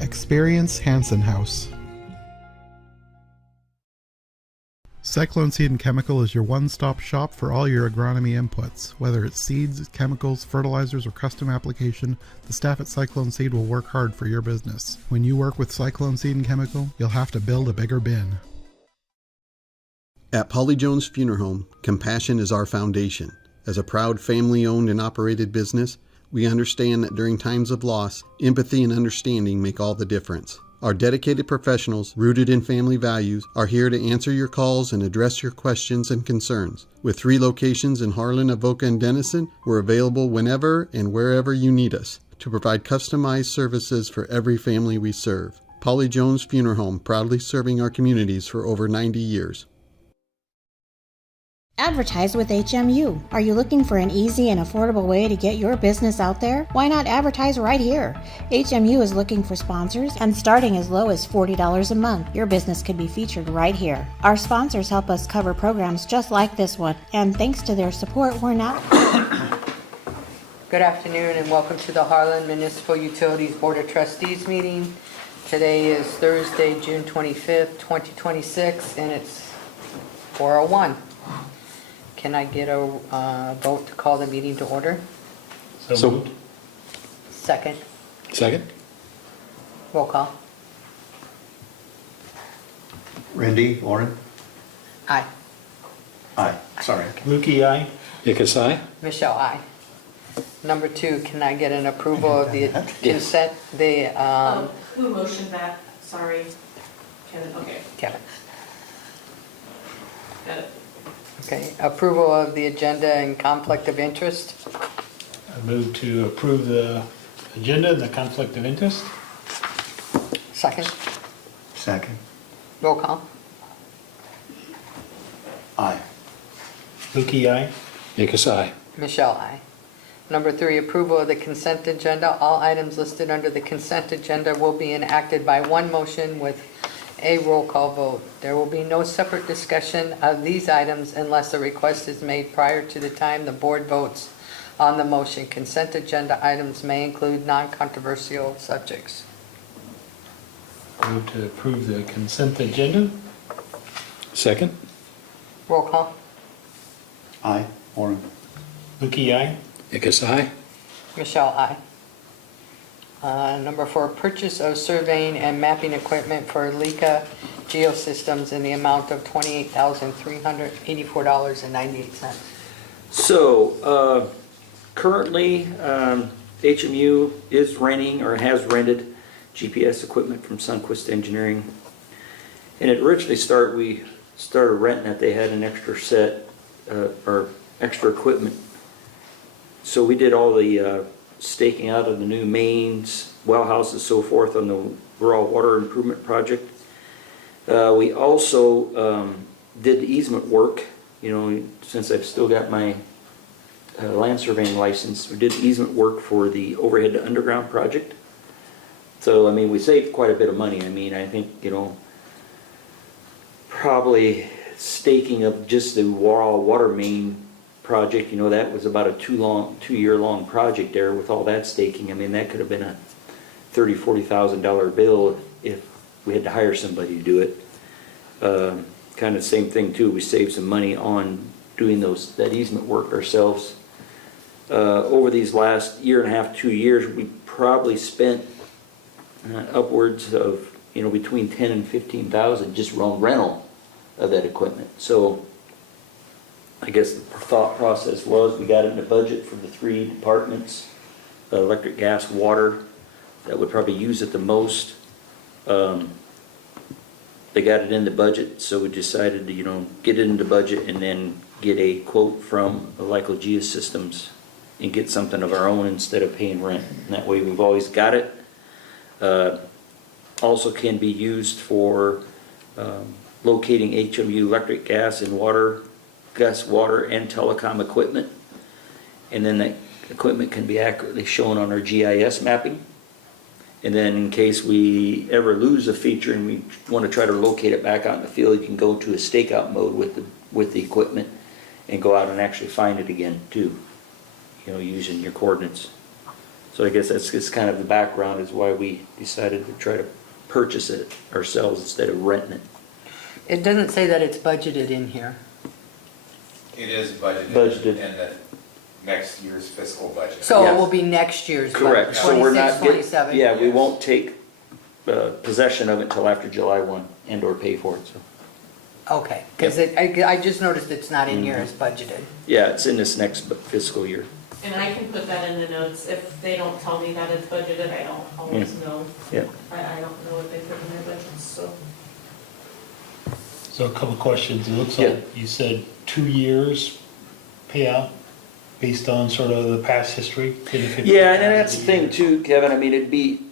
Experience Hansen House. Cyclone Seed and Chemical is your one-stop shop for all your agronomy inputs. Whether it's seeds, chemicals, fertilizers, or custom application, the staff at Cyclone Seed will work hard for your business. When you work with Cyclone Seed and Chemical, you'll have to build a bigger bin. At Polly Jones Funeral Home, compassion is our foundation. As a proud family-owned and operated business, we understand that during times of loss, empathy and understanding make all the difference. Our dedicated professionals, rooted in family values, are here to answer your calls and address your questions and concerns. With 3 locations in Harlan, Avoca, and Denison, we're available whenever and wherever you need us to provide customized services for every family we serve. Polly Jones Funeral Home, proudly serving our communities for over 90 years. Advertise with HMU. Are you looking for an easy and affordable way to get your business out there? Why not advertise right here? HMU is looking for sponsors, and starting as low as $40 a month, your business could be featured right here. Our sponsors help us cover programs just like this one, and thanks to their support, we're not... Good afternoon and welcome to the Harlan Municipal Utilities Board of Trustees meeting. Today is Thursday, June 25th, 2026, and it's 4:01. Can I get a vote to call the meeting to order? So moved. Second. Second. Roll call. Randy, Lauren? Aye. Aye. Sorry. Lukey, aye. Ickus, aye. Michelle, aye. Number 2, can I get an approval of the consent? Who motioned that? Sorry. Kevin, okay. Kevin. Got it. Okay, approval of the agenda and conflict of interest. I move to approve the agenda and the conflict of interest. Second. Second. Roll call. Aye. Lukey, aye. Ickus, aye. Michelle, aye. Number 3, approval of the consent agenda. All items listed under the consent agenda will be enacted by one motion with a roll call vote. There will be no separate discussion of these items unless a request is made prior to the time the board votes on the motion. Consent agenda items may include non-controversial subjects. Move to approve the consent agenda. Second. Roll call. Aye. Lauren? Lukey, aye. Ickus, aye. Michelle, aye. Number 4, purchase of surveying and mapping equipment for Leica Geosystems in the amount of $28,384.98. So currently HMU is renting or has rented GPS equipment from Sunquist Engineering, and it originally we started renting it. They had an extra set or extra equipment, so we did all the staking out of the new mains, well houses, so forth on the raw water improvement project. We also did the easement work. You know, since I've still got my land surveying license, we did easement work for the overhead to underground project. So I mean, we saved quite a bit of money. I mean, I think, you know, probably staking of just the raw water main project, you know, that was about a 2-year-long project there with all that staking. I mean, that could have been a $30,000-$40,000 bill if we had to hire somebody to do it. Kind of same thing too. We saved some money on doing that easement work ourselves. Over these last year and a half, 2 years, we probably spent upwards of, you know, between $10,000 and $15,000 just on rental of that equipment. So I guess the thought process was we got it in the budget for the 3 departments, electric, gas, water, that would probably use it the most. They got it in the budget, so we decided to, you know, get it in the budget and then get a quote from Leica Geosystems and get something of our own instead of paying rent. And that way we've always got it. Also can be used for locating HMU electric, gas, and water and telecom equipment, and then that equipment can be accurately shown on our GIS mapping. And then in case we ever lose a feature and we want to try to locate it back out in the field, you can go to a stakeout mode with the equipment and go out and actually find it again too, you know, using your coordinates. So I guess that's just kind of the background is why we decided to try to purchase it ourselves instead of renting it. It doesn't say that it's budgeted in here. It is budgeted. Budgeted. In the next year's fiscal budget. So it Yes. will be next year's budget, Correct, so we're 26, not 27. getting, yeah, we won't take possession of it until after July 1 and or pay for it, so. Okay, because I just noticed it's not in here Mhm. as budgeted. Yeah, it's in this next fiscal year. And I can put that in the notes. If they don't tell me that it's budgeted, I don't always know. Yeah. I don't know what they put in their budgets, so. So a couple questions. It looks Yeah. like you said 2 years payout based on sort of the past history? 10 to 15 Yeah, and that's the a thing year. too, Kevin, I mean,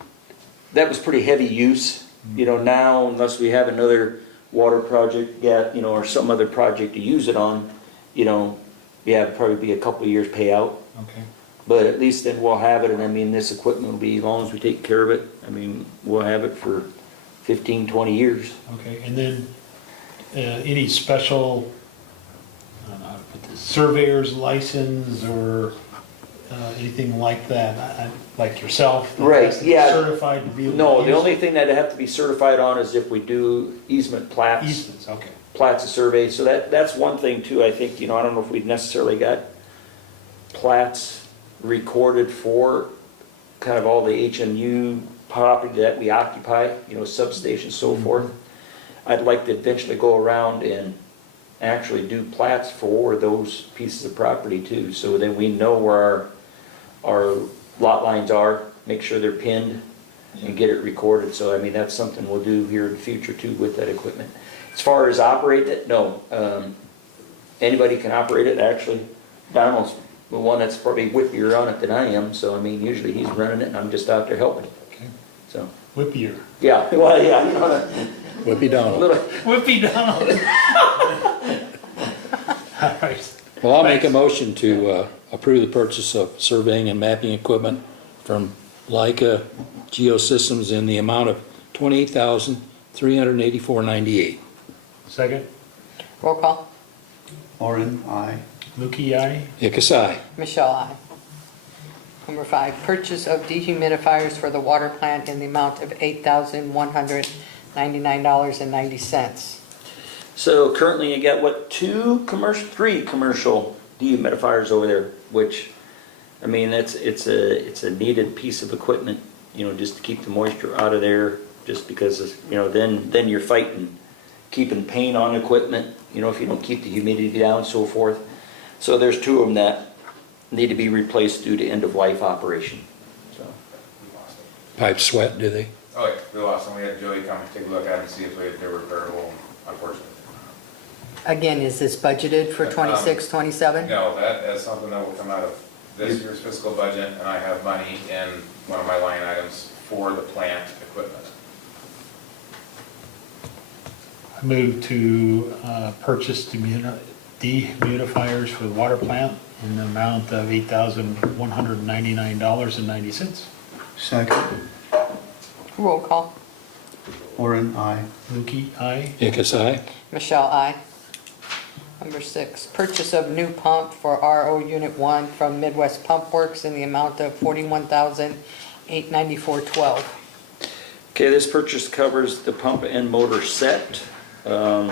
that was pretty heavy use. You know, now unless we have another water project, or some other project to use it on, it'd probably be a couple of years payout. Okay. But at least then we'll have it, and I mean, this equipment will be, as long as we take care of it, I mean, we'll have it for 15, 20 years. Okay, and then any special, I don't know how to put this, surveyor's license or anything like that, like yourself? that Right, has to be yeah. Certified to be able to No, the use only it? thing that I have to be certified on is if we do easement plats. Easements, okay. Plats of survey, so that's one thing too, I think, I don't know if we've necessarily got plats recorded for kind of all the HMU property that we occupy, substations, so forth. I'd like to eventually go around and actually do plats for those pieces of property too, so then we know where our lot lines are, make sure they're pinned, and get it recorded, so I mean, that's something we'll do here in the future too with that equipment. As far as operate it, no. Anybody can operate it, actually. Donald's the one that's probably whippier on it than I am, so I mean, usually he's running it and I'm just out there helping. Okay. So, Whippier. yeah, well, yeah, Whippy Donald. little, Whippy Donald. All right. Well, I'll make a motion to approve the purchase of surveying and mapping equipment from Leica Geosystems in the amount of $28,384.98. Second, Roll call. Orin, aye. Lukey, aye. Ickes, Michelle, aye. Number 5, purchase of dehumidifiers for the water plant in the amount of $8,199.90. so currently you got, 3 commercial dehumidifiers over there, which, I mean, it's a needed piece of equipment, just to keep the moisture out of there, just because, then you're fighting, keeping paint on equipment, if you don't keep the humidity down and so forth. So there's 2 of them that need to be replaced due to end-of-life operation, so. We lost it. pipes sweat, do they? Oh, yeah, we lost them. We had Joey come and take a look at them and see if they were repairable, unfortunately. Again, is this budgeted for 26, 27? No, that is something that will come out of this year's fiscal budget, and I have money in one of my line items for the plant equipment. I move to purchase dehumidifiers for the water plant in the amount of $8,199.90. Second. Roll call. Orin, aye. Lukey, aye. Ickes, Michelle, aye. Number 6, purchase of new pump for RO Unit 1 from Midwest Pump Works in the amount of $41,894.12. Okay, this purchase covers the pump and motor set. I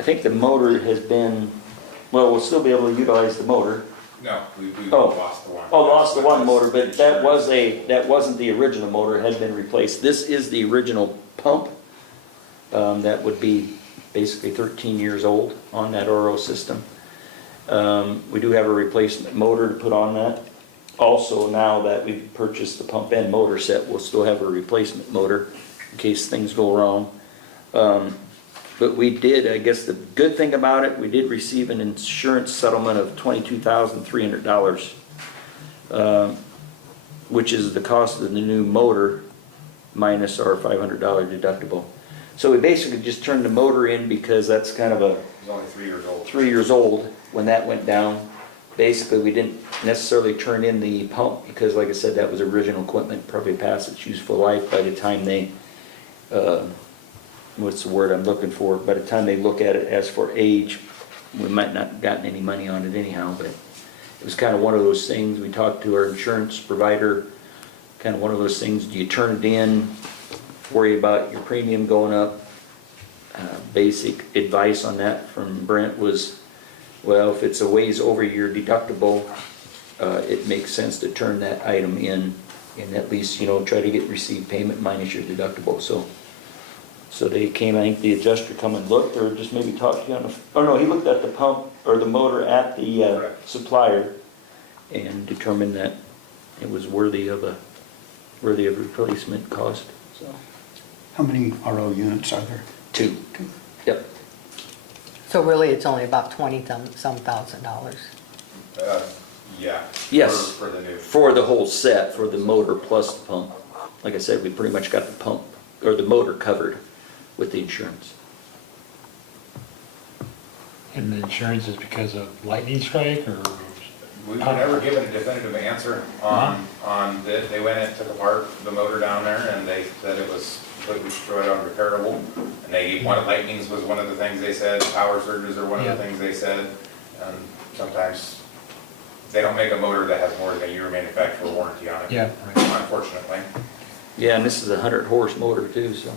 think the motor has been, we'll still be able to utilize the motor. No, we Oh. lost the one. Oh, lost the one motor, but that wasn't the original motor, it had been replaced. This is the original pump. That would be basically 13 years old on that RO system. We do have a replacement motor to put on that. Also, now that we've purchased the pump and motor set, we'll still have a replacement motor in case things go wrong. But we did, I guess the good thing about it, we did receive an insurance settlement of $22,300, which is the cost of the new motor minus our $500 deductible. So we basically just turned the motor in because that's kind of It was only 3 years old. 3 years old when that went down. Basically, we didn't necessarily turn in the pump because, like I said, that was original equipment, probably past its useful life by the time they, what's the word I'm looking for? By the time they look at it as for age, we might not have gotten any money on it anyhow, but it was kind of one of those things, we talked to our insurance provider, kind of one of those things, do you turn it in, worry about your premium going up? Basic advice on that from Brent was, well, if it's a ways over your deductible, it makes sense to turn that item in and at least, try to get received payment minus your deductible. So they came, I think the adjuster come and looked, or just maybe talked to you on the, oh no, he looked at the pump or the motor at the supplier and determined that it was worthy of replacement cost. So How many RO units are there? 2. Yep. So really, it's only about $20-some thousand. Yeah. Yes. For the new. For the whole set, for the motor plus the pump. Like I said, we pretty much got the pump or the motor covered with the insurance. And the insurance is because of lightning strike or? We were never given a definitive answer on that. They went and took apart the motor down there and they said it was completely destroyed, unrepairable. And they, lightnings was one of the things they said, power surges are one of the things they said. And sometimes they don't make a motor that has more than a year manufacturer warranty on it. Yeah, right. Unfortunately. Yeah, and this is a 100-horse motor too, so.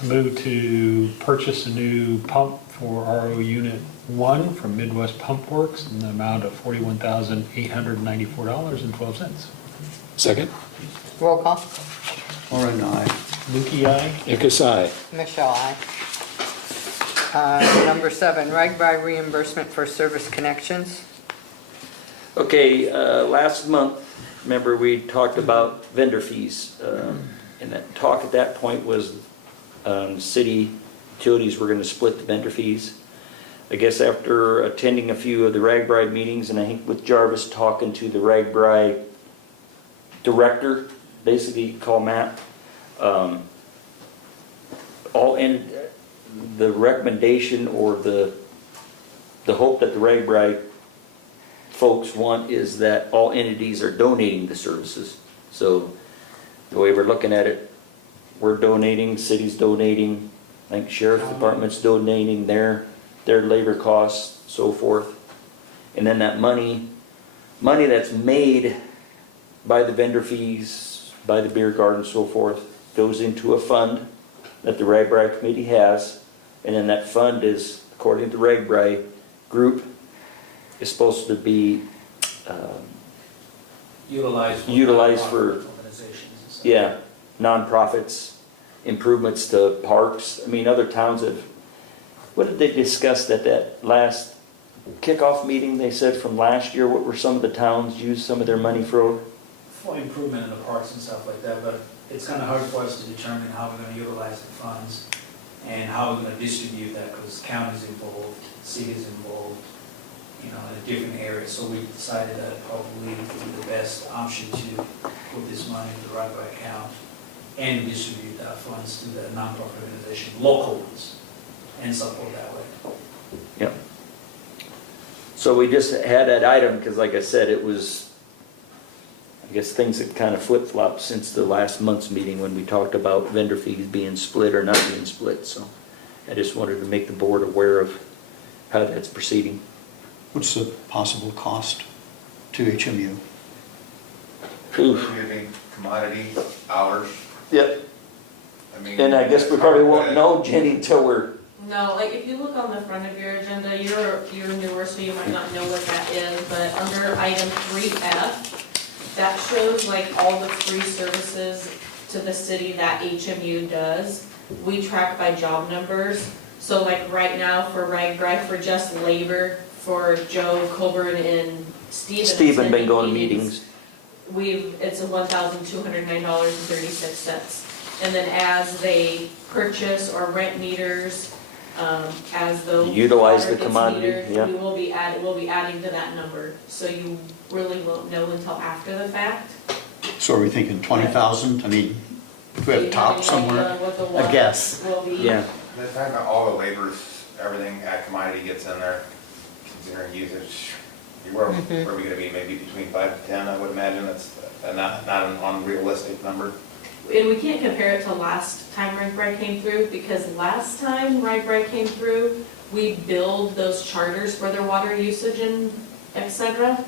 I move to purchase a new pump for RO Unit 1 from Midwest Pump Works in the amount of $41,894.12. Second? Roll call. Orin, aye. Lukey, aye. Eckus, aye. Michelle, aye. Number 7, RAGBRAI reimbursement for service connections. Okay, last month, remember we talked about vendor fees. And that talk at that point was city utilities were going to split the vendor fees. I guess after attending a few of the RAGBRAI meetings, and I think with Jarvis talking to the RAGBRAI director, basically call Matt, all in the recommendation or the hope that the RAGBRAI folks want is that all entities are donating the services. So the way we're looking at it, we're donating, city's donating, I think sheriff's department's donating their labor costs, so forth. And then that money that's made by the vendor fees, by the beer garden, so forth, goes into a fund that the RAGBRAI committee has, and then that fund is, according to the RAGBRAI group, is supposed to be utilized for organizations. yeah, nonprofits, improvements to parks. I mean, other towns have, what did they discuss at that last kickoff meeting? They said from last year, what were some of the towns used some of their money for? For improvement in the parks and stuff like that, but it's kind of hard for us to determine how we're going to utilize the funds and how we're going to distribute that, because county's involved, city's involved, in different areas. So we decided that probably would be the best option to put this money in the RAGBRAI account and distribute that funds to the nonprofit organization, local ones, and support that way. Yeah. So we just had that item because, like I said, it was, I guess things had kind of flip-flopped since the last month's meeting when we talked about vendor fees being split or not being split. So I just wanted to make the board aware of how that's proceeding. What's the possible cost to HMU? Giving commodity hours. Yep. I mean, And I guess we probably won't know, Jenny, until we're, No, like if you look on the front of your agenda, you're newer, so you might not know what that is, but under item 3F, that shows like all the free services to the city that HMU does. We track by job numbers. So like right now for RAGBRAI, for just labor, for Joe, Colburn, and Stephen been going to meetings. It's a $1,209.36. And then as they purchase or rent meters, as the Utilize water the gets commodity, metered, yeah. we'll be adding to that number. So you really won't know until after the fact. So are we thinking 20,000? I mean, do we have a top somewhere? A guess. Will be. Yeah. They're talking about all the labors, everything at commodity gets in there, considering usage. Where are we gonna be, maybe between 5 to 10, I would imagine, that's not an unrealistic number. And we can't compare it to last time RegBri came through, because last time RegBri came through, we billed those charters for their water usage and et cetera.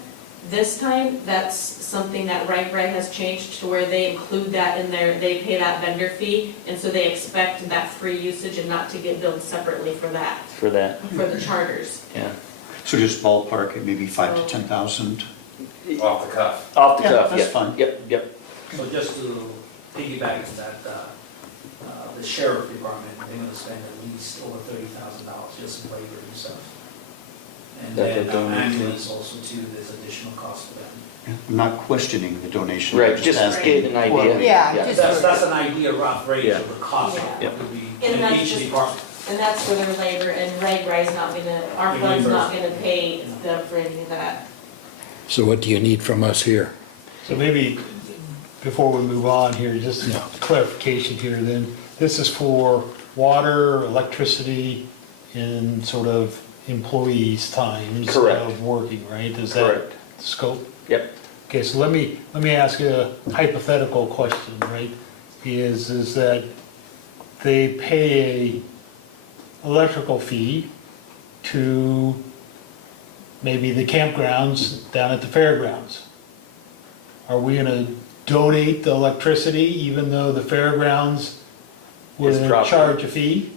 This time, that's something that RegBri has changed to where they include that in their, they pay that vendor fee, and so they expect that free usage and not to get billed separately for that, For that, for the charters. yeah. So just ballpark it, maybe 5 to 10,000. Off the cuff. Off the Yeah, cuff, that's yep, fine. yep. So just to piggyback on that, the sheriff department, they're gonna spend at least over $30,000 just in labor and stuff. And That's then what they'll need to- ambulance also too, there's additional cost for them. Yeah, I'm not questioning the donation. Right, I'm just asking. get an idea. Yeah, just- That's an idea, rough range Yeah. of the cost of Yeah. it would be And in that's each just- department. And that's for their labor, and RegBri's not gonna, our fund's not gonna pay them for any of that. So what do you need from us here? So maybe, before we move on here, just Yeah. clarification here then. This is for water, electricity, in sort of employees' times Correct. of working, right? Is that Correct. the scope? Yep, Okay, so let me ask you a hypothetical question, right? Is that they pay a electrical fee to maybe the campgrounds down at the fairgrounds. Are we gonna donate the electricity even though the fairgrounds Is would dropping. charge a fee?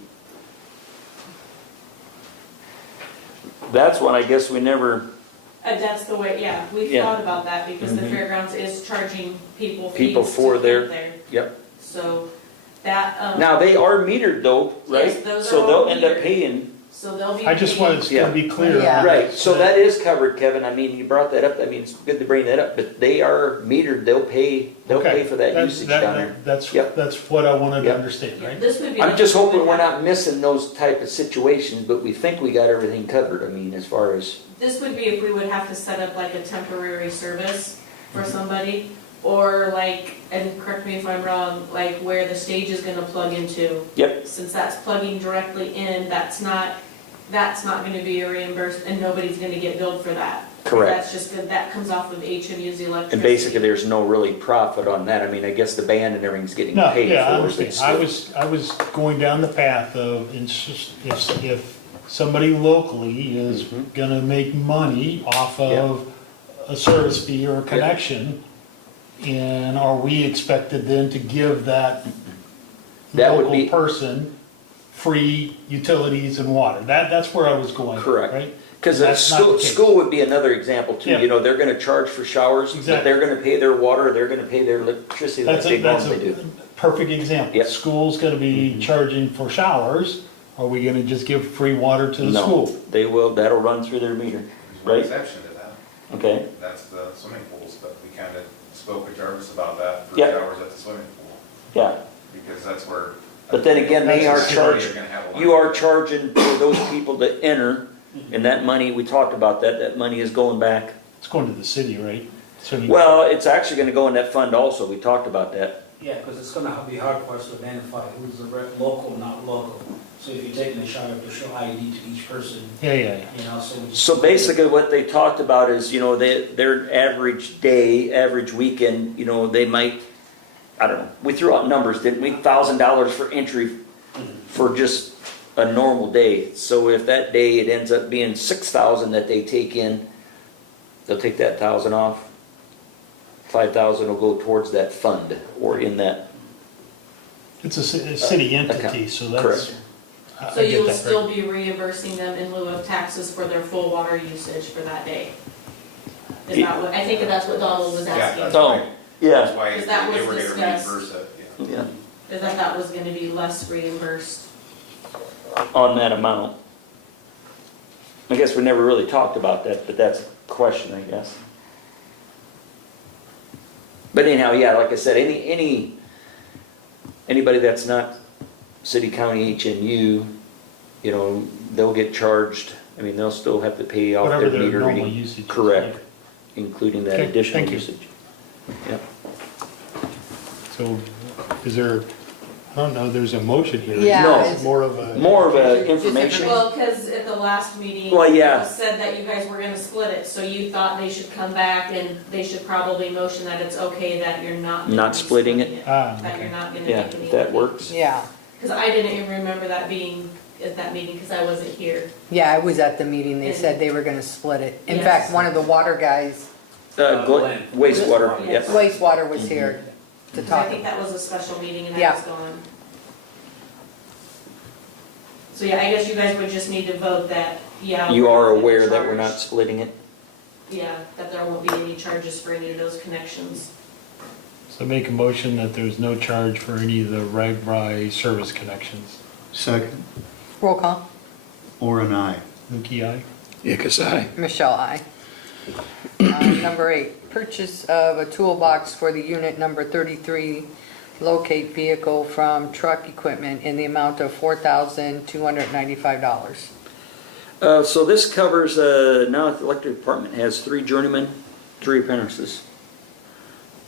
that's one I guess we never, That's the way, yeah, we've Yeah. thought about that, because the Mhm. fairgrounds is charging people People fees for to their- camp there. yep. So that, Now, they are metered though, right? Yes, those So are they'll all end up metered. paying. so they'll be. I just paid- wanted Yeah. to be clear. Yeah. on Right, this. so that is covered, Kevin, I mean, you brought that up, I mean, it's good to bring that up, but they are metered, they'll pay Okay, for that that's- usage that- down there. That's Yep. what I wanted to Yep. understand, Yeah, right? This would be. I'm just like- hoping we're not missing those type of situations, but we think we got everything covered, I mean, as far as, This would be if we would have to set up like a temporary service for Mm-hmm. somebody, or like, and correct me if I'm wrong, like where the stage is gonna plug into. yep, Since that's plugging directly in, that's not gonna be a reimbursed, and nobody's gonna get billed for that. correct. That's just, that comes off of HMU's electricity. And basically, there's no really profit on that, I mean, I guess the band and everything's getting No, paid for. yeah, I it. understand. It's- I was going down the path of, if somebody locally is Mhm. gonna make money off of a service fee or a connection, and are we expected then to give that That would local be- person free utilities and water? That's where I was going, Correct. right? Because the That's not the case. school would be another example too, Yeah. you know, they're gonna charge for showers, but Exactly. they're gonna pay their water, they're gonna pay their electricity like they That's normally a do. perfect example. Yep. School's gonna be charging for showers, are we gonna just give free water to the No, school? they will, that'll run through their meter, There's one right? exception to that. Okay, That's the swimming pools, but we kind of spoke with Jarvis about that for Yeah. showers at the swimming pool, yeah, because that's where. but then again, they That's are the city. charging, You're gonna have a lot. you are charging for those people to enter, and that money, we talked about that, that money is going back. It's going to the city, right? So you- Well, it's actually gonna go in that fund also, we talked about that. Yeah, because it's gonna be hard for us to identify who's the local, not local. So if you're taking a shot, you have to show ID to each person, Yeah, yeah, yeah. you know, so. we just- So basically what they talked about is, you know, their average day, average weekend, you know, they might, I don't know, we threw out numbers, didn't we? $1,000 for entry for just a normal day. So if that day it ends up being 6,000 that they take in, they'll take that 1,000 off. 5,000 will go towards that fund or in that, It's a city entity, account. so that's. Correct. I So get you'll that, right? still be reimbursing them in lieu of taxes for their full water usage for that day? Is that what, I think that's what Donald was Yeah, asking. that's Oh, right. yeah, That's why Because that they was were gonna discussed. reimburse it, yeah. yeah, Is that was gonna be less reimbursed. on that amount. I guess we never really talked about that, but that's a question, I guess. But anyhow, yeah, like I said, anybody that's not city, county, HMU, you know, they'll get charged, I mean, they'll still have to pay off Whatever their their meter normal reading. usage is. Correct, including that Okay, additional thank you. usage. Yep. So is there Oh, no, there's a motion here. Yeah, No. It's more of a. Information. Well, because at the last meeting, Well, yeah. it was said that you guys were gonna split it, so you thought they should come back and they should probably motion that it's okay that you're not. gonna Not be splitting it? Ah, That okay. you're not gonna Yeah, make any. if that works. Yeah, Because I didn't even remember that being at that meeting, because I wasn't here. yeah, I was at the meeting, they said they were gonna split it. In Yes. fact, one of the water guys, Wastewater, Yes. yep. wastewater was here to Because I talk. think that was a special meeting and I Yeah. was gone. So yeah, I guess you guys would just need to vote that, yeah. You we're are not gonna aware that we're charge. not splitting it? Yeah, that there won't be any charges for any of those connections. So make a motion that there's no charge for any of the Ragbri service connections. Second, Roll call. or an aye. Lukey, aye? Yes, aye. Michelle, aye. Number 8, purchase of a toolbox for the unit number 33 locate vehicle from truck equipment in the amount of $4,295. So this covers, now the electric department has 3 journeymen, 3 apprentices.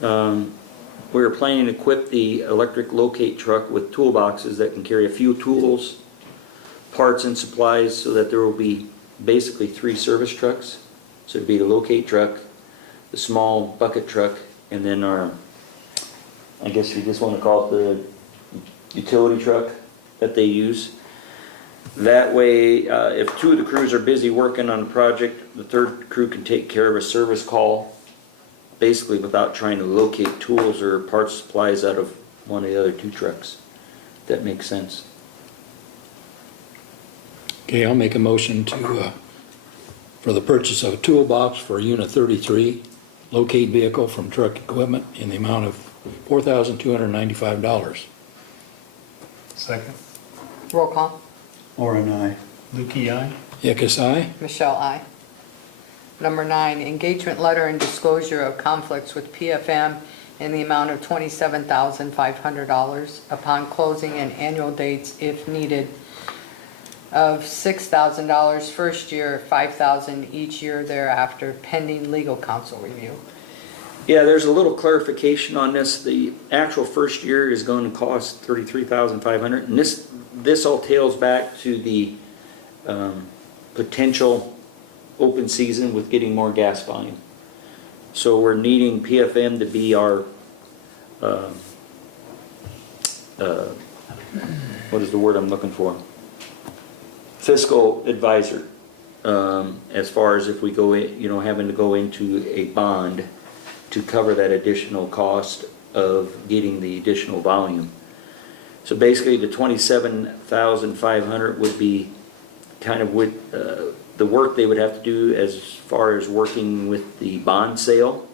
We're planning to equip the electric locate truck with toolboxes that can carry a few tools, parts and supplies, so that there will be basically 3 service trucks. So it'd be the locate truck, the small bucket truck, and then our, I guess you just want to call it the utility truck that they use. That way, if 2 of the crews are busy working on a project, the 3rd crew can take care of a service call, basically without trying to locate tools or parts supplies out of one of the other 2 trucks. If that makes sense. Okay, I'll make a motion to, for the purchase of a toolbox for Unit 33, locate vehicle from truck equipment in the amount of $4,295. Second. Roll call. Or an aye. Lukey, aye? Yes, aye. Michelle, aye. Number 9, engagement letter and disclosure of conflicts with PFM in the amount of $27,500 upon closing and annual dates if needed of $6,000 first year, $5,000 each year thereafter, pending legal counsel review. Yeah, there's a little clarification on this. The actual first year is going to cost $33,500, and this all tails back to the potential open season with getting more gas volume. So we're needing PFM to be our what is the word I'm looking for? Fiscal advisor, as far as if we go in, having to go into a bond to cover that additional cost of getting the additional volume. So basically the $27,500 would be kind of with the work they would have to do as far as working with the bond sale.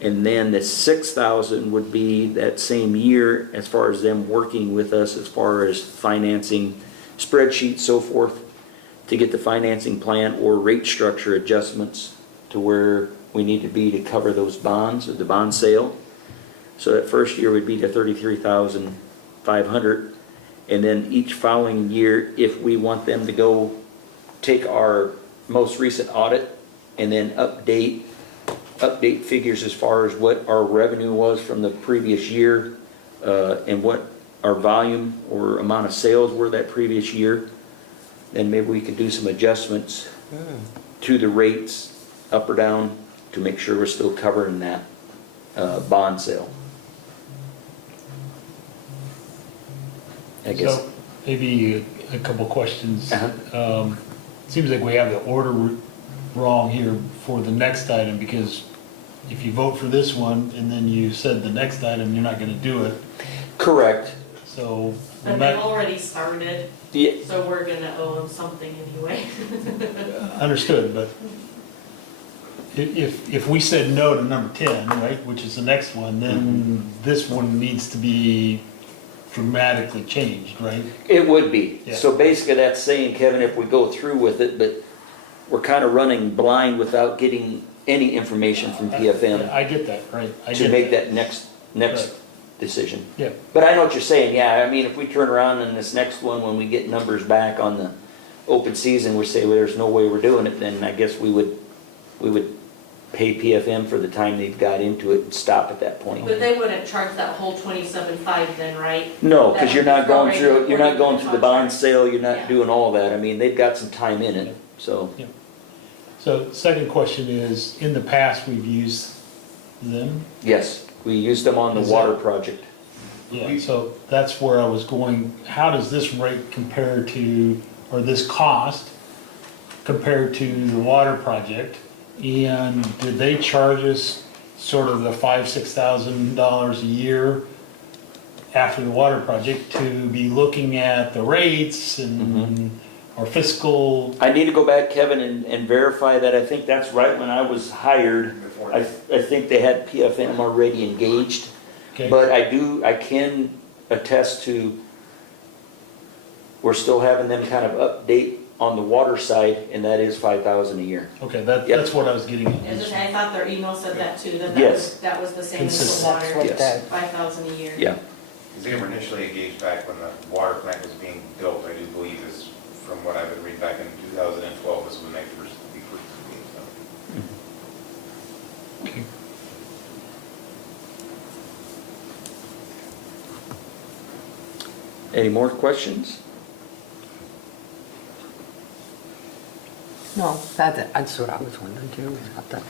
And then the $6,000 would be that same year as far as them working with us as far as financing spreadsheets, so forth, to get the financing plan or rate structure adjustments to where we need to be to cover those bonds or the bond sale. So that first year would be the $33,500, and then each following year, if we want them to go take our most recent audit and then update figures as far as what our revenue was from the previous year and what our volume or amount of sales were that previous year, then maybe we could do some adjustments to the rates up or down to make sure we're still covering that bond sale. I guess. So maybe a couple questions. Uh-huh. Seems like we have the order wrong here for the next item, because if you vote for this one and then you said the next item, you're not going to do it. Correct. So. But they've already started, Yeah. so we're gonna owe them something anyway. Understood, but if we said no to number 10, right, which is the next one, then this one needs to be dramatically changed, right? It would be. Yeah. So basically that's saying, Kevin, if we go through with it, but we're kind of running blind without getting any information from PFM I get that, right? I to get make that next Right. decision. Yeah, But I know what you're saying, yeah. I mean, if we turn around in this next one, when we get numbers back on the open season, we say, well, there's no way we're doing it, then I guess we would pay PFM for the time they've got into it and stop at that point. But they wouldn't charge that whole 27.5 then, right? No, because you're not going That through, would be you're not going through the bond contract. sale, you're not Yeah. doing all that. I mean, they've got some time in it, so. So second question is, in the past, we've used them? Yes, we used them on the Is water that- project. Yeah, so that's where I was going. How does this rate compare to, or this cost compared to the water project? And did they charge us sort of the $5,000-6,000 a year after the water project to be looking at the rates and our fiscal? I need to go back, Kevin, and verify that. I think that's right when I was hired. I think they had PFM already engaged. Okay. But I can attest to, we're still having them kind of update on the water side, and that is $5,000 a year. Okay, Yep. that's what I was getting at. I thought their email said that too, that Yes. that was the same as the Consistent. water. That's what Yes. that, 5,000 a year. Yeah. Because they were initially engaged back when the water plant was being built, I do believe is, from what I've been reading back in 2012 is when they first engaged them. Okay. Any more questions? no, that's what I was wondering too, about that.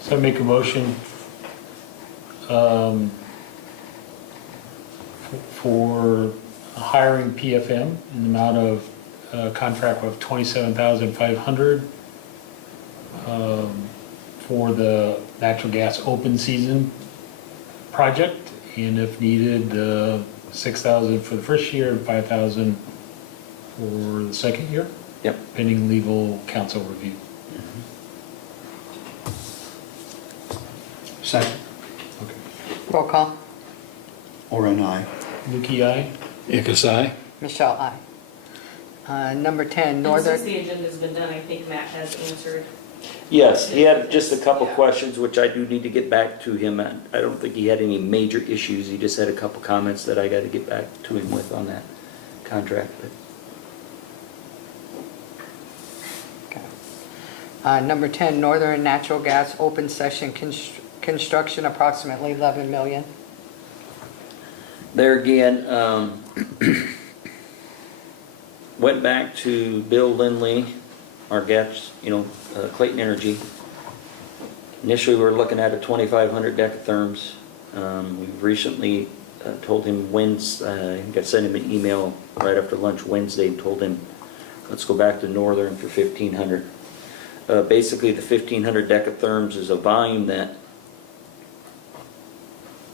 So I make a motion for hiring PFM in the amount of contract of $27,500 for the natural gas open season project, and if needed, $6,000 for the first year and $5,000 for the second year, Yep. pending legal counsel review. Second. Okay. Roll call. Orin, aye. Lukey, aye. Ickes, aye. Michelle, aye. Number 10, And Northern. since the agenda's been done, I think Matt has answered. Yes, he had just a couple questions, which I do need to get back to him. I don't think he had any major issues. He just had a couple comments that I got to get back to him with on that contract. But Okay. Number 10, Northern Natural Gas Open Session Construction, approximately 11 million. there again, went back to Bill Lindley, our gas, Clayton Energy. Initially, we were looking at a 2,500 decatherms. We've recently told him Wednesday, I think I sent him an email right after lunch Wednesday and told him, let's go back to Northern for 1,500. Basically, the 1,500 decatherms is a volume that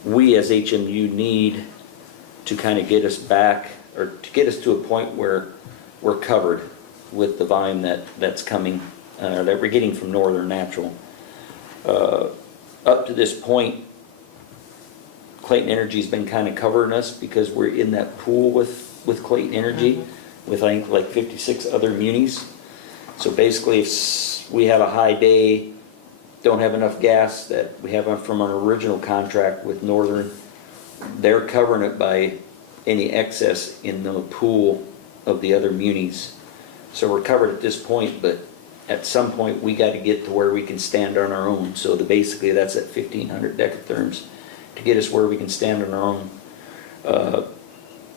we as HMU need to kind of get us back, or to get us to a point where we're covered with the volume that's coming, that we're getting from Northern Natural. Up to this point, Clayton Energy's been kind of covering us because we're in that pool with Clayton Energy, with I think like 56 other munis. So basically, if we have a high day, don't have enough gas that we have from our original contract with Northern, they're covering it by any excess in the pool of the other munis. So we're covered at this point, but at some point we got to get to where we can stand on our own. So basically that's at 1,500 decatherms to get us where we can stand on our own.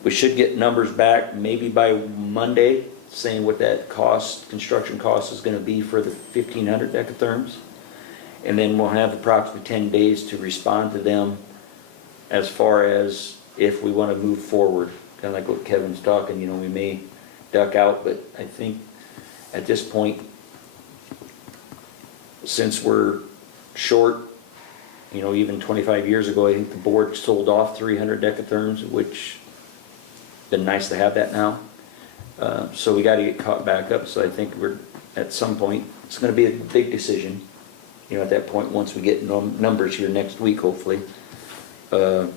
We should get numbers back maybe by Monday, saying what that construction cost is going to be for the 1,500 decatherms. And then we'll have approximately 10 days to respond to them as far as if we want to move forward. Kind of like what Kevin's talking, we may duck out, but I think at this point, since we're short, even 25 years ago, I think the board sold off 300 decatherms, which been nice to have that now. So we got to get caught back up. So I think we're at some point, it's going to be a big decision. At that point, once we get numbers here next week, hopefully. And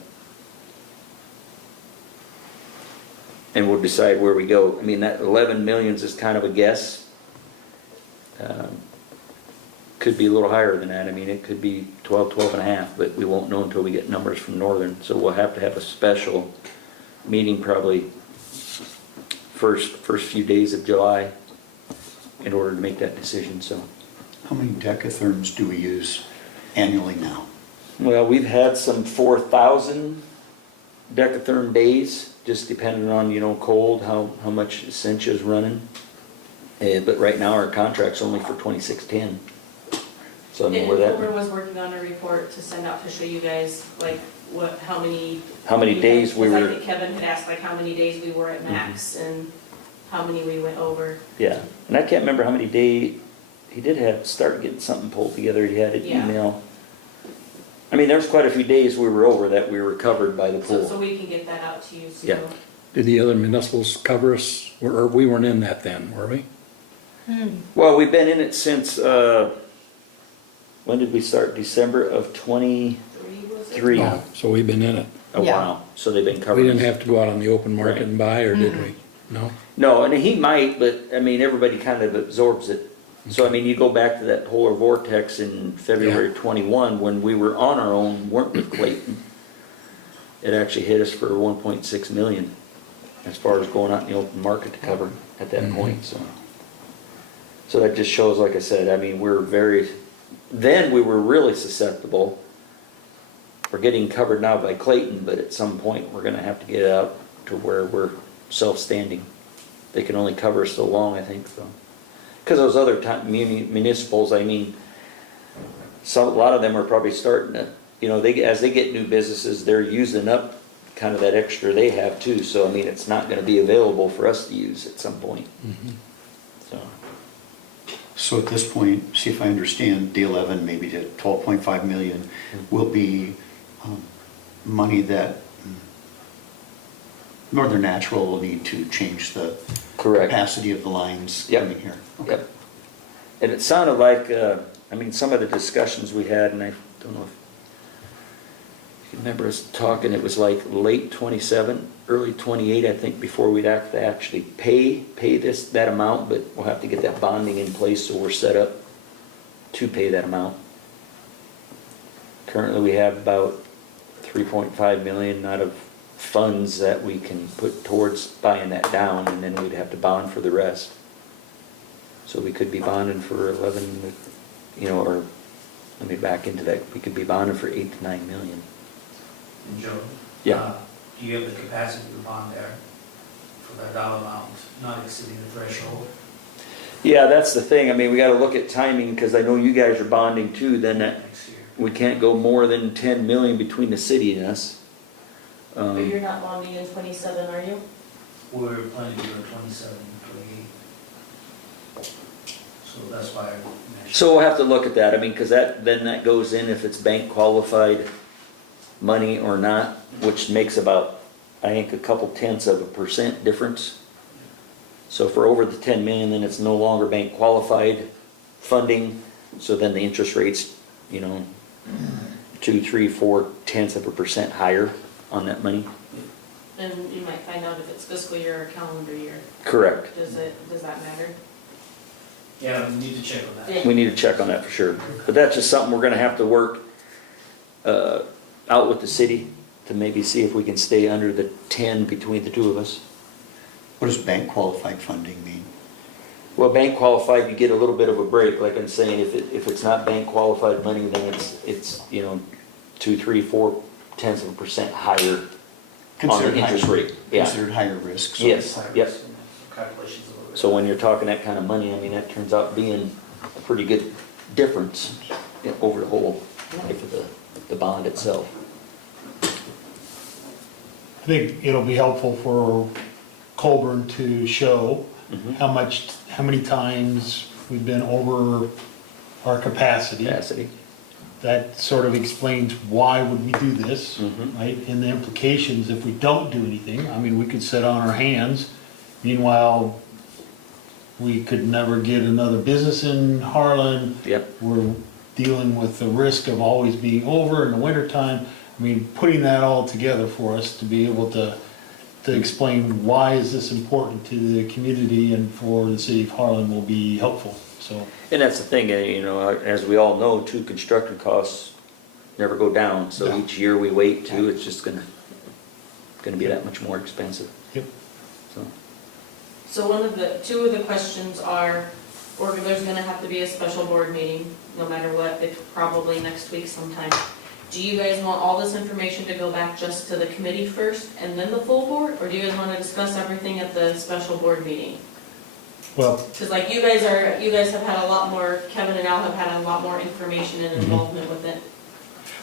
we'll decide where we go. I mean, that 11 millions is kind of a guess. Could be a little higher than that. I mean, it could be 12 and a half, but we won't know until we get numbers from Northern. So we'll have to have a special meeting probably first few days of July in order to make that decision. So How many decatherms do we use annually now? Well, we've had some 4,000 decatherm days, just depending on, cold, how much Essentia is running. But right now, our contract's only for 2610. So I mean, where that. Wilbur was working on a report to send out to show you guys, like, how many days we because were. I think Kevin had asked, like, how many days we were at max and how many we went over. Yeah, and I can't remember how many days, he did have, start getting something pulled together, he had an Yeah. email. I mean, there's quite a few days we were over that we were covered by the pool. So we can get that out to you, so. Yeah. Did the other municipals cover us, or we weren't in that then, were we? Well, we've been in it since, when did we start? December of 23. Oh, so we've been in it. A Yeah. while, so they've been We covering. didn't have to go out on the open market and buy, or did we? No? No, and he might, but I mean, everybody kind of absorbs it. So I mean, you go back to that polar vortex in February 21, when we were on our own, weren't with Clayton. It actually hit us for 1.6 million as far as going out in the open market to cover at that point, so. So that just shows, like I said, I mean, then we were really susceptible. We're getting covered now by Clayton, but at some point, we're gonna have to get out to where we're self-standing. They can only cover us so long, I think, so. Because those other municipals, I mean, a lot of them are probably starting to, as they get new businesses, they're using up kind of that extra they have too. So, I mean, it's not gonna be available for us to use at some point. So. So at this point, see if I understand, D11, maybe to 12.5 million, will be money that Northern Natural will need to change the Correct. capacity of the lines Yep. coming here. Okay. Yep. And it sounded like, I mean, some of the discussions we had, and I don't know if you remember us talking, it was like late 27, early 28, I think, before we'd have to actually pay that amount, but we'll have to get that bonding in place so we're set up to pay that amount. Currently, we have about 3.5 million out of funds that we can put towards buying that down, and then we'd have to bond for the rest. So we could be bonding for 11, or let me back into that. We could be bonding for 8 to 9 million. And Joe? Yeah. Do you have the capacity to bond there for that dollar amount, not exceeding the threshold? Yeah, that's the thing. I mean, we got to look at timing, because I know you guys are bonding too. Then Next year. we can't go more than 10 million between the city and us. But you're not bonding in 27, are you? We're planning to do a 27, 28. So that's why I mentioned. So we'll have to look at that. I mean, because then that goes in if it's bank qualified money or not, which makes about, I think, a couple tenths of a % difference. So if we're over the 10 million, then it's no longer bank qualified funding. So then the interest rates, 2, 3, 4 tenths of a % higher on that money. And you might find out if it's fiscal year or calendar year. Correct. Does that matter? Yeah, we need to check on that. Yeah. We need to check on that for sure. But that's just something we're gonna have to work out with the city to maybe see if we can stay under the 10 between the two of us. What does bank qualified funding mean? Well, bank qualified, you get a little bit of a break. Like I'm saying, if it's not bank qualified money, then it's 2, 3, 4 tenths of a % higher on the interest rate. Yeah. Considered higher risk. So Yes, yep. Calculations a little bit. So when you're talking that kind of money, I mean, that turns out being a pretty good difference over the whole life of the bond itself. I think it'll be helpful for Colburn to show how many times we've been over our capacity. That sort of explains why would we do this, right? And the implications if we don't do anything. I mean, we could sit on our hands. Meanwhile, we could never get another business in Harlan. Yep. We're dealing with the risk of always being over in the wintertime. I mean, putting that all together for us to be able to explain why is this important to the community and for the city of Harlan will be helpful, so. And that's the thing, as we all know, too, construction costs never go down. So each year we wait too, it's just gonna be that much more expensive. Yep. So. So two of the questions are, or there's gonna have to be a special board meeting, no matter what, it's probably next week sometime. Do you guys want all this information to go back just to the committee first and then the full board? Or do you guys wanna discuss everything at the special board meeting? Well, Cause like you guys have had a lot more, Kevin and Al have had a lot more information and involvement with it.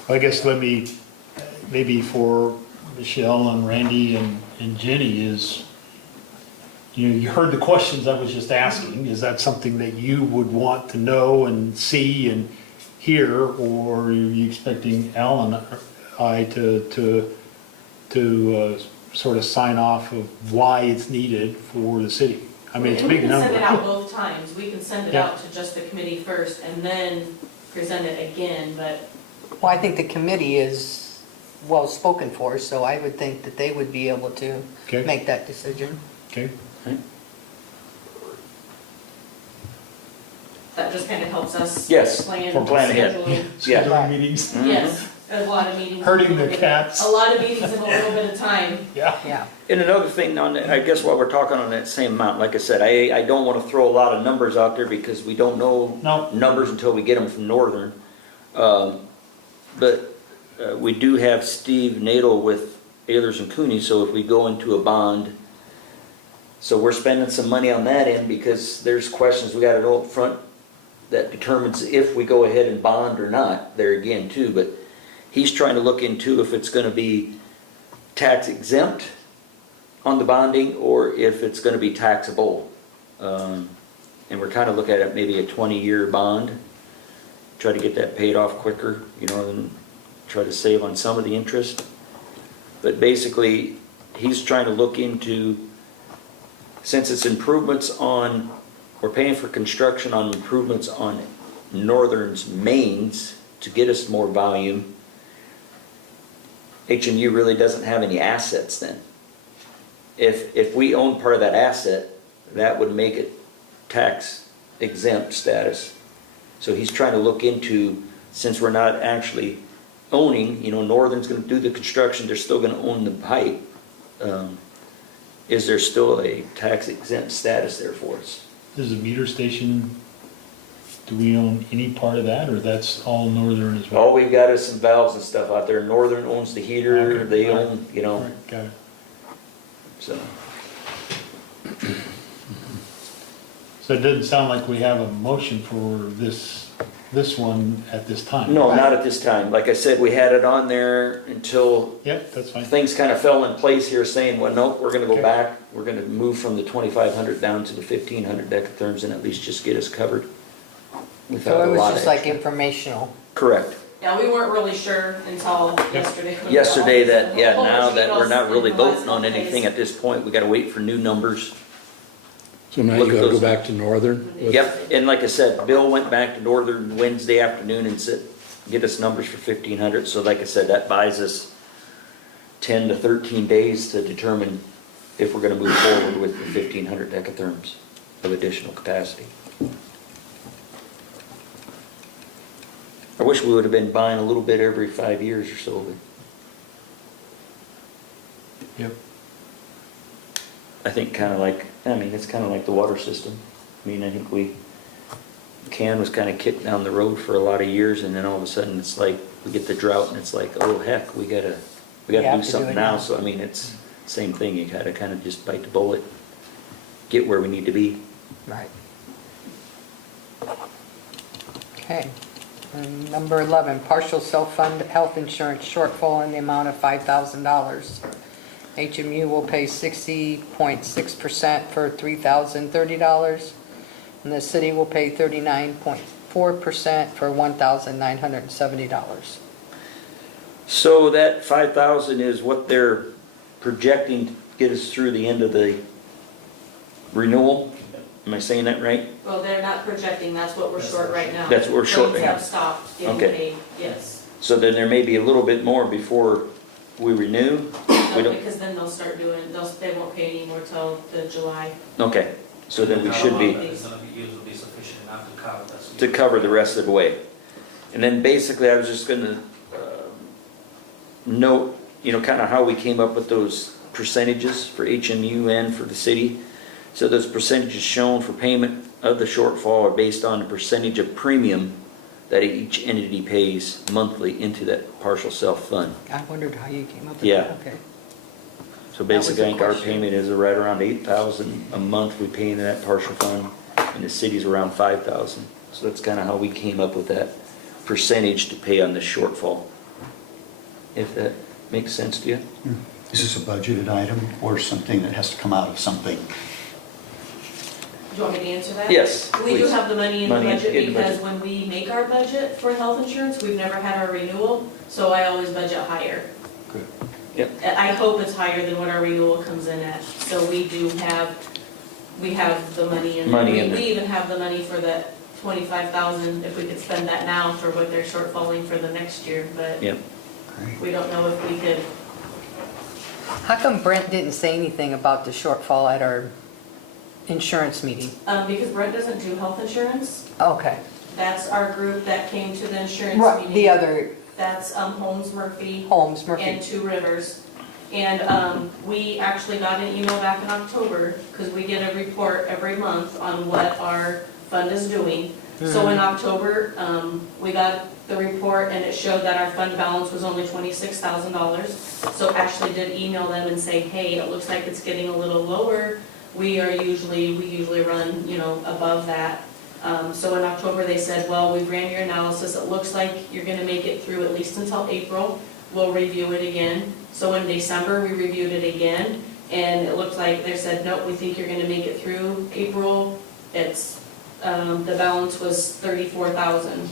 I guess maybe for Michelle and Randy and Jenny is, you heard the questions I was just asking. Is that something that you would want to know and see and hear, or are you expecting Al and I to sort of sign off of why it's needed for the city? I mean, it's a big number. We can send it out both times. We can send it Yeah. out to just the committee first and then present it again, but Well, I think the committee is well spoken for, so I would think that they would be able to Okay. make that decision. Okay. that just kind of helps us. Yes, plan, for plan ahead. scheduling. Yeah. Scheduling meetings. Yes, a lot of meetings. Hurting the cats. A lot of meetings in a little bit of time. Yeah. Yeah. And another thing on, I guess while we're talking on that same amount, like I said, I don't want to throw a lot of numbers out there because we don't know No. numbers until we get them from Northern. But we do have Steve Nadel with Ehlers and Cooney, so if we go into a bond, so we're spending some money on that end because there's questions we got to know up front that determines if we go ahead and bond or not, there again too, but he's trying to look into if it's going to be tax exempt on the bonding or if it's going to be taxable. And we're kind of looking at it maybe a 20-year bond, try to get that paid off quicker, and try to save on some of the interest. But basically, he's trying to look into, since it's improvements on, we're paying for construction on improvements on Northern's mains to get us more volume. HMU really doesn't have any assets then. If we own part of that asset, that would make it tax exempt status. So he's trying to look into, since we're not actually owning, Northern's going to do the construction, they're still going to own the pipe. Is there still a tax exempt status there for us? Is the meter station, do we own any part of that, or that's all Northern as well? All we've got is some valves and stuff out there. Northern owns the heater, Okay. they own, All right, got it. so. So it doesn't sound like we have a motion for this one at this time. No, not at this time. Like I said, we had it on there until Yep, that's fine. things kind of fell in place here saying, well, no, we're gonna go Okay. back. We're gonna move from the 2,500 down to the 1,500 decatherms and at least just get us covered. Without So a it was lot just of like extra. informational. Correct. Yeah, we weren't really sure until yesterday. Yesterday that, yeah, Whole now bunch that of we're not emails really in the last voting on couple anything days. at this point, we gotta wait for new numbers. So now Look you at gotta go those. back to Northern? with- Yep, and like I said, Bill went back to Northern Wednesday afternoon and said, get us numbers for 1,500. So like I said, that buys us 10 to 13 days to determine if we're gonna move forward with the 1,500 decatherms of additional capacity. I wish we would have been buying a little bit every 5 years or so, but Yep. I think it's kind of like the water system. I think Can was kind of kicked down the road for a lot of years, and then all of a sudden it's like, we get the drought and it's like, oh heck, we gotta have to do do something it now. now. So it's same thing, you gotta kind of just bite the bullet, get where we need to be. Right. Okay. And number 11, partial self-fund health insurance shortfall in the amount of $5,000. HMU will pay 60.6% for $3,030, and the city will pay 39.4% for $1,970. So that 5,000 is what they're projecting to get us through the end of the renewal? Am I saying that right? Well, they're not projecting, that's what we're short right now. That's what we're short Claims right have now. stopped getting Okay. paid, yes. So then there may be a little bit more before we renew? We No, don't, because then they'll start doing, they won't pay anymore till the July. okay, so then we should be, It's gonna be usually sufficient enough to cover that. to cover the rest of the way. And then basically I was just gonna note, kind of how we came up with those percentages for HMU and for the city. So those percentages shown for payment of the shortfall are based on the percentage of premium that each entity pays monthly into that partial self-fund. I wondered how you came up with Yeah. that, okay. So That was basically, I the think our question. payment is right around 8,000 a month we pay into that partial fund, and the city's around 5,000. So that's kind of how we came up with that percentage to pay on the shortfall. If that makes sense to you? Is this a budgeted item or something that has to come out of something? Do you want me to answer that? Yes, We do please. have the money in the Money in budget the because budget. when we make our budget for health insurance, we've never had our renewal, so I always budget higher. Good. Yep. I hope it's higher than what our renewal comes in at, so we have the money in there. Money in there. We even have the money for the 25,000, if we could spend that now for what they're shortfalling for the next year, but Yep. we don't know if we could. How come Brent didn't say anything about the shortfall at our insurance meeting? Because Brent doesn't do health insurance. Okay. That's our group that came to the insurance Right, meeting. the other, That's Holmes Murphy. Holmes, And Murphy. Two Rivers. And we actually got an email back in October, because we get a report every month on what our fund is doing. So in October, we got the report and it showed that our fund balance was only $26,000. So Ashley did email them and say, hey, it looks like it's getting a little lower. We usually run, above that. So in October, they said, well, we ran your analysis. It looks like you're gonna make it through at least until April. We'll review it again. So in December, we reviewed it again, and it looked like they said, nope, we think you're gonna make it through April. It's, the balance was 34,000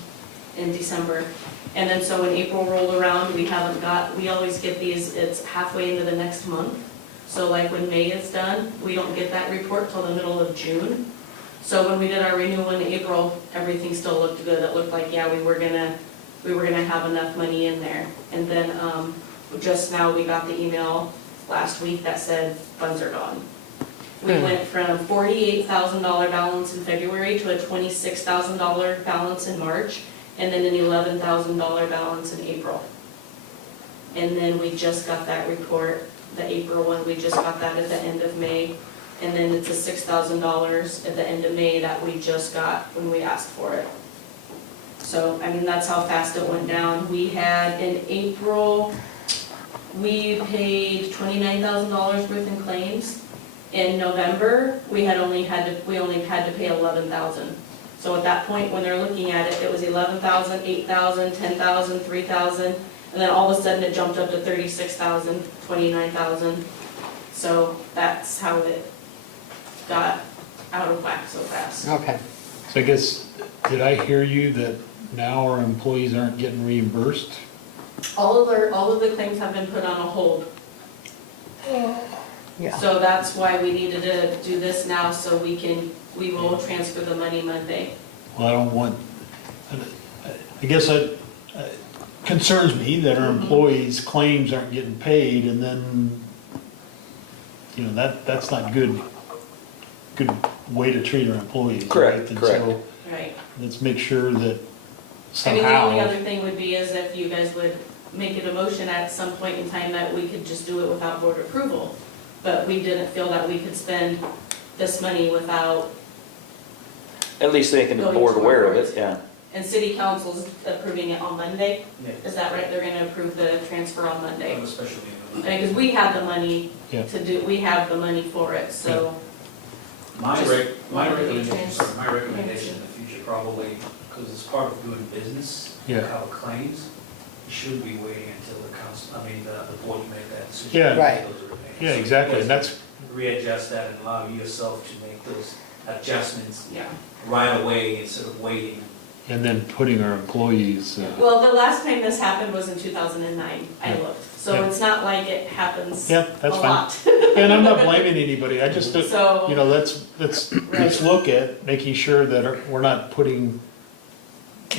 in December. And then so when April rolled around, we always get these, it's halfway into the next month. So like when May is done, we don't get that report till the middle of June. So when we did our renewal in April, everything still looked good. It looked like, yeah, we were gonna have enough money in there. And then, just now we got the email last week that said funds are gone. We went from $48,000 balance in February to a $26,000 balance in March, and then an $11,000 balance in April. And then we just got that report, the April one, we just got that at the end of May. And then it's a $6,000 at the end of May that we just got when we asked for it. So, that's how fast it went down. We had, in April, we paid $29,000 worth in claims. In November, we only had to pay $11,000. So at that point, when they're looking at it, it was $11,000, $8,000, $10,000, $3,000, and then all of a sudden it jumped up to $36,000, $29,000. So that's how it got out of whack so fast. Okay. So I guess, did I hear you that now our employees aren't getting reimbursed? All of the claims have been put on a hold. Yeah. So that's why we needed to do this now, so we will transfer the money Monday. Well, I don't want, I guess it concerns me that our employees' claims aren't getting paid, and then, that's not good way to treat our employees. Correct, right? And correct. so Right. let's make sure that The only other somehow, thing would be is if you guys would make it a motion at some point in time that we could just do it without board approval. But we didn't feel that we could spend this money without, At least making the Going board to aware of boards. it, yeah. and city council's approving it on Monday. Yeah, Is that right? They're gonna approve the transfer on Monday. have a special meeting. Because we have the money Yeah. we have the money for it, so. My Just wanted to be recommendation in the future, probably, because it's part of doing business, Yeah. how it claims, you should be waiting until the council, the board make that decision. Yeah. Right. yeah, exactly, and that's, Readjust that and allow yourself to make those adjustments Yeah. right away instead of waiting. and then putting our employees, Well, the last time this happened was in 2009, I Yeah. looked. So Yeah. it's not like it happens yeah, a that's fine. lot. And I'm not blaming anybody, I just, So- let's look at making sure that we're not putting,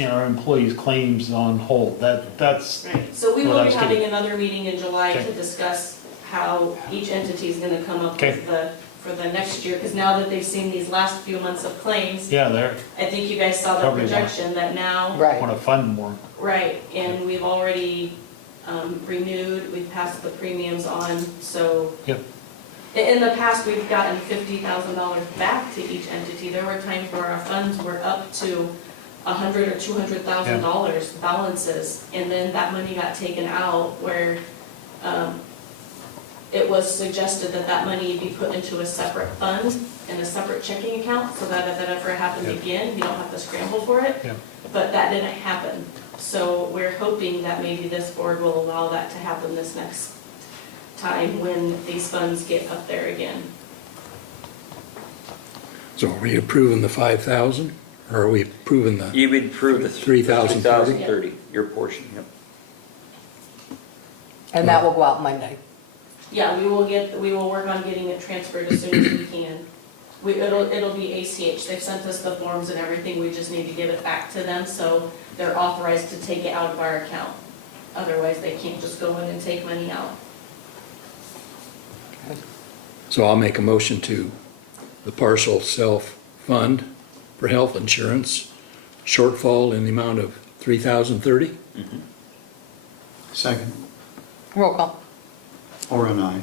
our employees' claims on hold. That's, Right, so we What will I be was having getting- another meeting in July Okay. to discuss how each entity is gonna come up Okay. with for the next year. Because now that they've seen these last few months of claims, yeah, they're, I think you guys saw the Probably projection that now. Right. wanna fund more. Right, and we've already renewed, we've passed the premiums on, so. Yep. In the past, we've gotten $50,000 back to each entity. There were times where our funds were up to $100,000 or $200,000 balances, and then that money got taken out where it was suggested that that money be put into a separate fund and a separate checking account, so that if that ever happened again, you don't have to scramble for it. Yeah. But that didn't happen. So we're hoping that maybe this board will allow that to happen this next time when these funds get up there again. So are we approving the 5,000 or are we approving the? You would approve the 3,030? 3,030, your portion, yep. And that will go out Monday. Yeah, we will work on getting it transferred as soon as we can. It'll be ACH. They've sent us the forms and everything. We just need to give it back to them, so they're authorized to take it out of our account. Otherwise, they can't just go in and take money out. So I'll make a motion to the partial self-fund for health insurance, shortfall in the amount of $3,030. Mhm. Second. Roll call. Or an aye.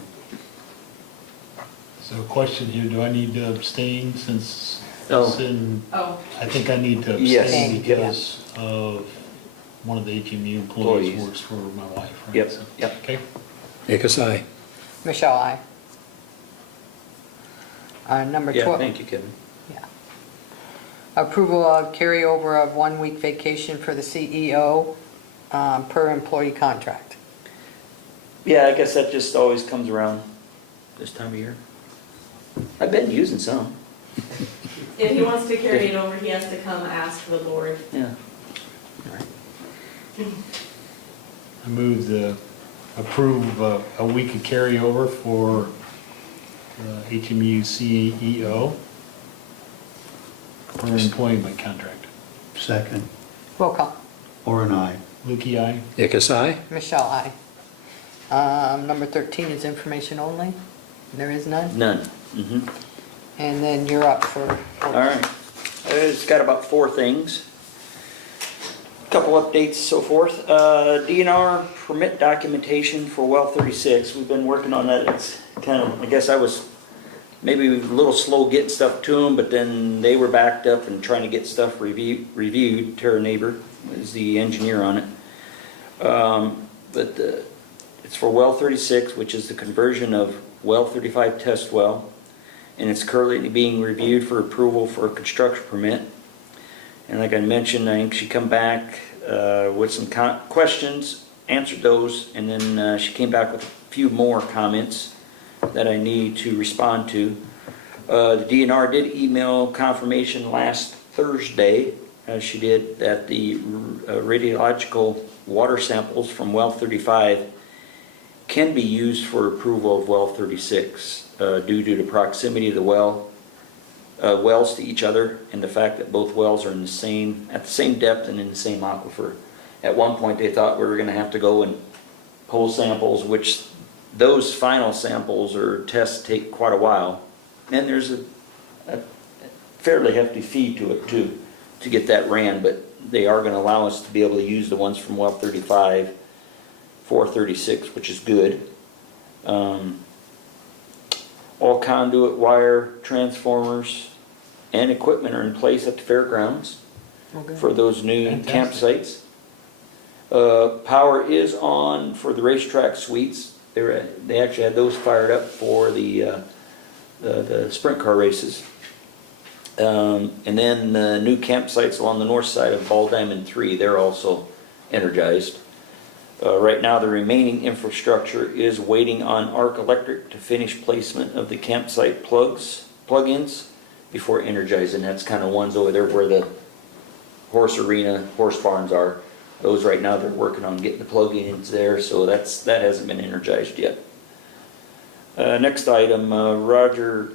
So question here, do I need to abstain since No. it's in, Oh, I think I need to Yes. abstain Yeah. because of one of the HMU employees Employees. works for my wife, right? Yep, So- yep. Okay. Nichols, aye. Michelle, aye. Number Yeah, 12. thank you, Kevin. Yeah. Approval of carryover of 1 week vacation for the CEO per employee contract. Yeah, I guess that just always comes around this time of year. I've been using some, if he wants to carry it over, he has to come ask the board. yeah. I move to approve a week of carryover for HMU CEO per employment contract. Second. Roll call. Or an aye. Lukey, aye. Nichols, aye. Michelle, aye. Number 13 is information only. There is none. None. Mhm. And then you're up for. All right. It's got about 4 things. Couple updates, so forth. DNR permit documentation for well 36. We've been working on that. It's kind of, I guess I was maybe a little slow getting stuff to them, but then they were backed up and trying to get stuff reviewed. Tara Neighbor is the engineer on it. But it's for well 36, which is the conversion of well 35 test well, and it's currently being reviewed for approval for a construction permit. And like I mentioned, I think she come back with some questions, answered those, and then she came back with a few more comments that I need to respond to. The DNR did email confirmation last Thursday, as she did, that the radiological water samples from well 35 can be used for approval of well 36 due to the proximity of the wells to each other and the fact that both wells are at the same depth and in the same aquifer. At one point they thought we were going to have to go and pull samples, which those final samples or tests take quite a while, and there's a fairly hefty fee to it too to get that ran, but they are going to allow us to be able to use the ones from well 35 for 36, which is good. All conduit, wire, transformers, and equipment are in place at the fairgrounds for those new campsites. Power is on for the racetrack suites. They actually had those fired up for the sprint car races. And then the new campsites along the north side of Ball Diamond 3, they're also energized. Right now the remaining infrastructure is waiting on Arc Electric to finish placement of the campsite plug-ins before energizing. That's kind of ones over there where the horse barns are. Those right now they're working on getting the plug-ins there, so that hasn't been energized yet. Next item, Roger,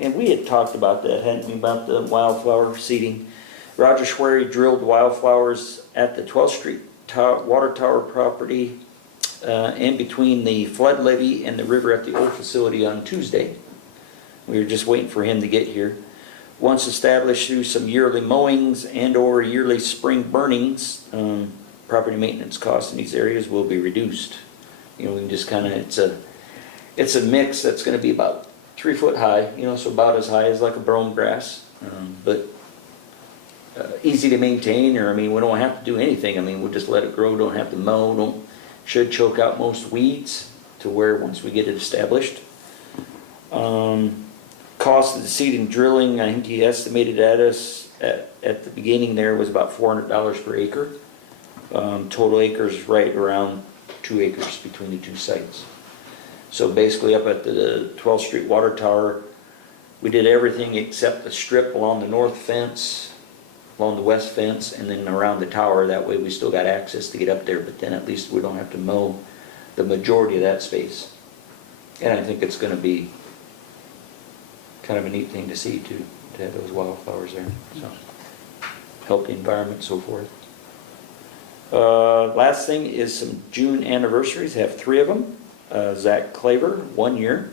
and we had talked about that, hadn't we, about the wildflower seeding. Roger Schwery drilled wildflowers at the 12th Street water tower property in between the flood levee and the river at the old facility on Tuesday. We were just waiting for him to get here. Once established through some yearly mowings and or yearly spring burnings, property maintenance costs in these areas will be reduced. You know, we can just kind of, it's a mix that's going to be about 3 foot high, so about as high as like a brome grass, but easy to maintain, or we don't have to do anything. We'll just let it grow, don't have to mow, should choke out most weeds to where once we get it established. Cost of the seed and drilling, I think he estimated at the beginning there was about $400 per acre. Total acres right around 2 acres between the two sites. So basically up at the 12th Street Water Tower, we did everything except the strip along the north fence, along the west fence, and then around the tower. That way we still got access to get up there, but then at least we don't have to mow the majority of that space. And I think it's going to be kind of a neat thing to see too, to have those wildflowers there. So help the environment and so forth. Last thing is some June anniversaries. I have 3 of them. Zach Claver, 1 year.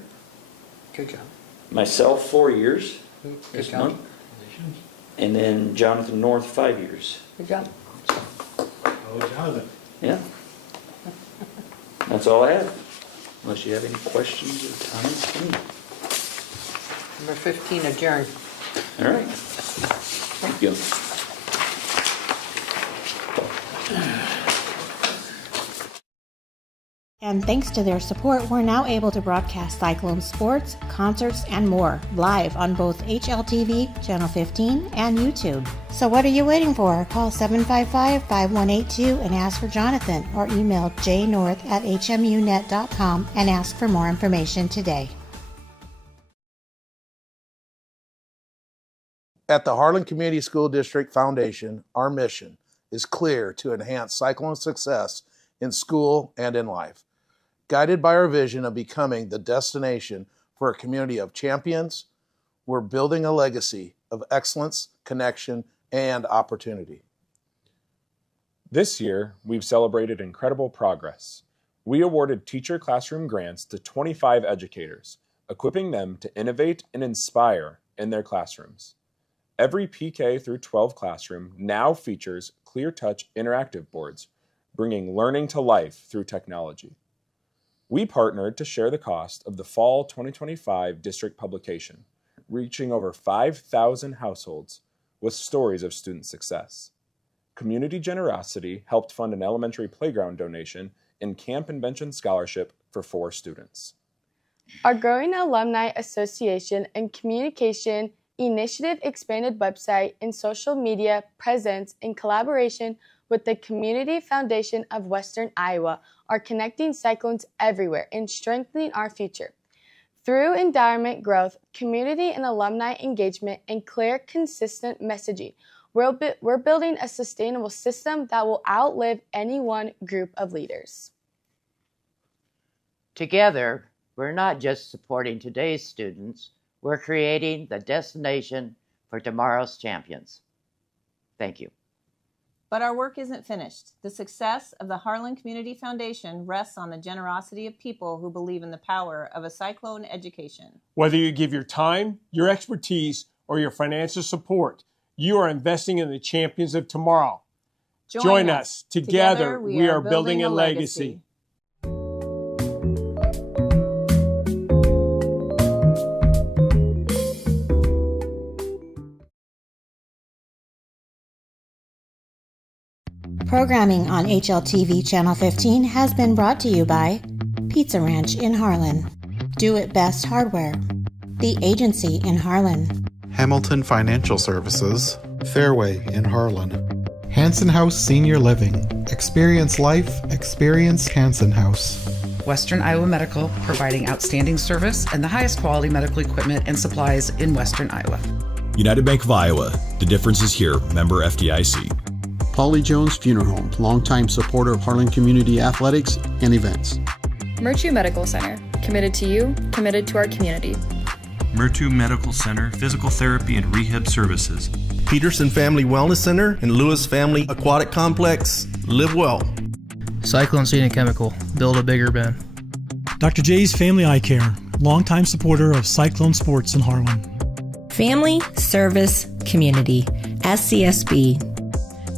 Good job. Myself, 4 years this Good job. month. And then Jonathan North, 5 years. Good job. Oh, Jonathan. Yeah. That's all I have. Unless you have any questions or comments for me. Number 15, adjourn. All right. Thank you. And thanks to their support, we're now able to broadcast Cyclone sports, concerts, and more live on both HLTV, Channel 15, and YouTube. So what are you waiting for? Call 755-5182 and ask for Jonathan, or email jnorth@hmunet.com and ask for more information today. At the Harlan Community School District Foundation, our mission is clear to enhance Cyclone success in school and in life. Guided by our vision of becoming the destination for a community of champions, we're building a legacy of excellence, connection, and opportunity. This year, we've celebrated incredible progress. We awarded teacher classroom grants to 25 educators, equipping them to innovate and inspire in their classrooms. Every PK through 12 classroom now features ClearTouch interactive boards, bringing learning to life through technology. We partnered to share the cost of the fall 2025 district publication, reaching over 5,000 households with stories of student success. Community generosity helped fund an elementary playground donation and Camp Invention Scholarship for 4 students. Our growing alumni association and communication initiative expanded website and social media presence in collaboration with the Community Foundation of Western Iowa are connecting Cyclones everywhere and strengthening our future. Through endowment growth, community and alumni engagement, and clear, consistent messaging, we're building a sustainable system that will outlive any one group of leaders. Together, we're not just supporting today's students, we're creating the destination for tomorrow's champions. Thank you. But our work isn't finished. The success of the Harlan Community Foundation rests on the generosity of people who believe in the power of a Cyclone education. Whether you give your time, your expertise, or your financial support, you are investing in the champions of tomorrow. Join us. Together, we are building a legacy. Programming on HLTV Channel 15 has been brought to you by Pizza Ranch in Harlan, Do It Best Hardware, The Agency in Harlan, Hamilton Financial Services, Fairway in Harlan, Hanson House Senior Living. Experience life, experience Hanson House. Western Iowa Medical, providing outstanding service and the highest quality medical equipment and supplies in Western Iowa. United Bank of Iowa, the difference is here, member FDIC. Paulie Jones Funeral Home, longtime supporter of Harlan Community Athletics and events. HMU Medical Center, committed to you, committed to our community. HMU Medical Center, physical therapy and rehab services. Peterson Family Wellness Center and Lewis Family Aquatic Complex, live well. Cyclone Seed and Chemical, build a bigger bin. Dr. J's Family Eye Care, longtime supporter of Cyclone Sports in Harlan. Family Service Community, SCSB.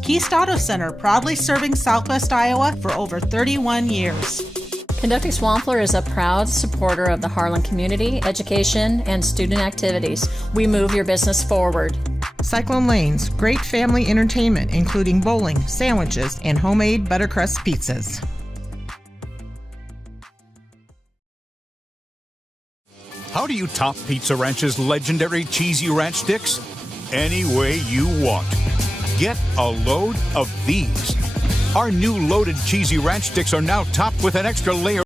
Keast Auto Center, proudly serving Southwest Iowa for over 31 years. Conducting Swampler is a proud supporter of the Harlan community, education, and student activities. We move your business forward. Cyclone Lanes, great family entertainment, including bowling, sandwiches, and homemade buttercrust pizzas. How do you top Pizza Ranch's legendary cheesy ranch sticks? Any way you want. Get a load of these. Our new loaded cheesy ranch sticks are now topped with an extra layer